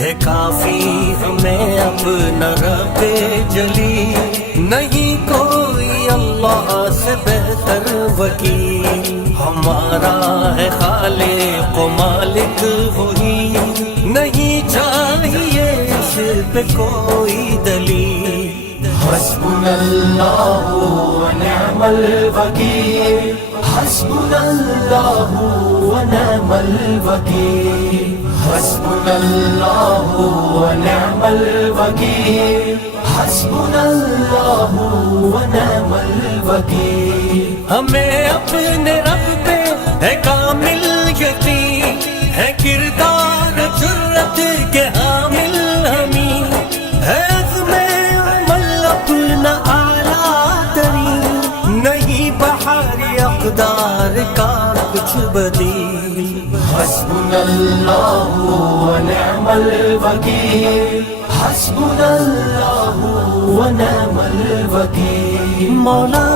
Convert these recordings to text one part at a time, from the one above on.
ہے کافی ہمیں اپنا رب جلی، نہیں کوئی اللہ سے بہتر وکیل، ہمارا ہے خالق و مالک وہی، نہیں چاہیے اس پہ کوئی دلیل۔ حسبنا اللہ ونعم الوکیل، حسبنا اللہ ونعم الوکیل، حسبنا اللہ ونعم الوکیل، حسبنا اللہ ونعم الوکیل۔ ہمیں اپنے رب پہ ہے کامل یقین، ہے کردار جرت کے حامل ہمیں، ہے عزم عمل اپنا اعلیٰ ترین، نہیں بحر اقدار کا کچھ بدیل۔ حسبنا اللہ ونعم الوکیل، حسبنا اللہ ونعم الوکیل۔ مولا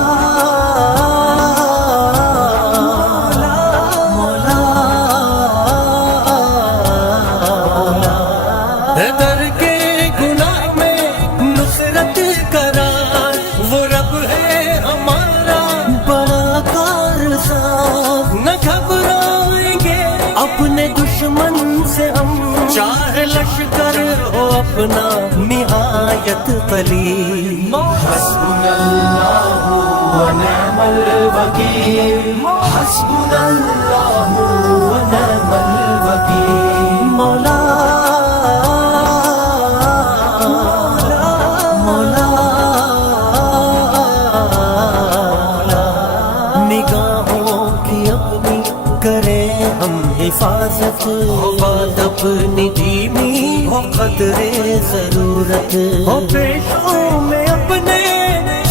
در کے گناہ میں نصرت کرار، وہ رب ہے ہمارا بڑا کارساز، نہ گھبرائیں گے اپنے دشمن سے ہم، چاہے لشکر ہو اپنا نہایت قلیل۔ حسبنا اللہ ونعم الوکیل، حسبنا اللہ ونعم الوکیل۔ مولا نگاہوں کی اپنی کرے ہم حفاظت، بات اپنی دھیمی ہو قدر ضرورت، ہو پیشوں میں اپنے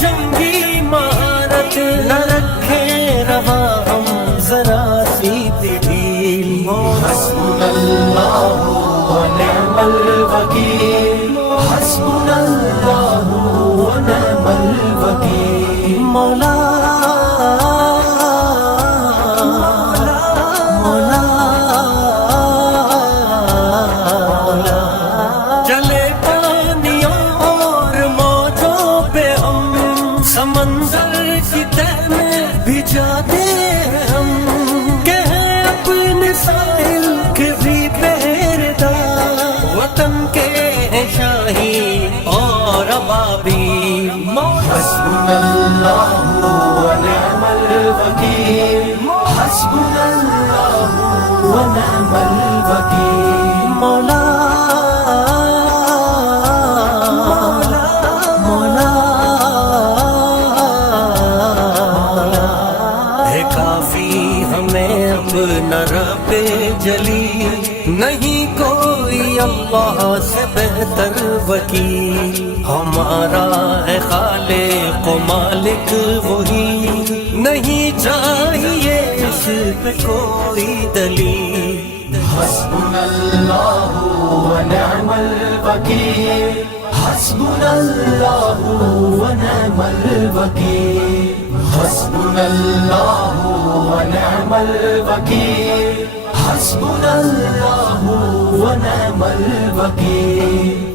جنگی مہارت، نہ رکھے رہا ہم ذرا سی ڈھیل۔ حسبنا اللہ ونعم الوکیل، حسبنا اللہ ونعم الوکیل۔ مولا چلے پانیوں اور موجوں پہ ہم، سمندر کی تہ میں بھی جاتے ہیں ہم، کہیں اپنے ساحل کے بھی پہرےدار، وطن کے ہیں شاہی اور ابابیل۔ حسبنا اللہ ونعم الوکیل، حسبنا اللہ ونعم الوکیل۔ مولا ہے کافی ہمیں اپنا رب جلی، نہیں کوئی اللہ سے بہتر وکیل، ہمارا ہے خالق و مالک وہی، نہیں چاہیے اس پہ کوئی دلیل۔ حسبنا اللہ ونعم الوکیل، حسبنا اللہ ونعم الوکیل، حسبنا اللہ ونعم الوکیل، حسبنا اللہ ونعم الوکیل۔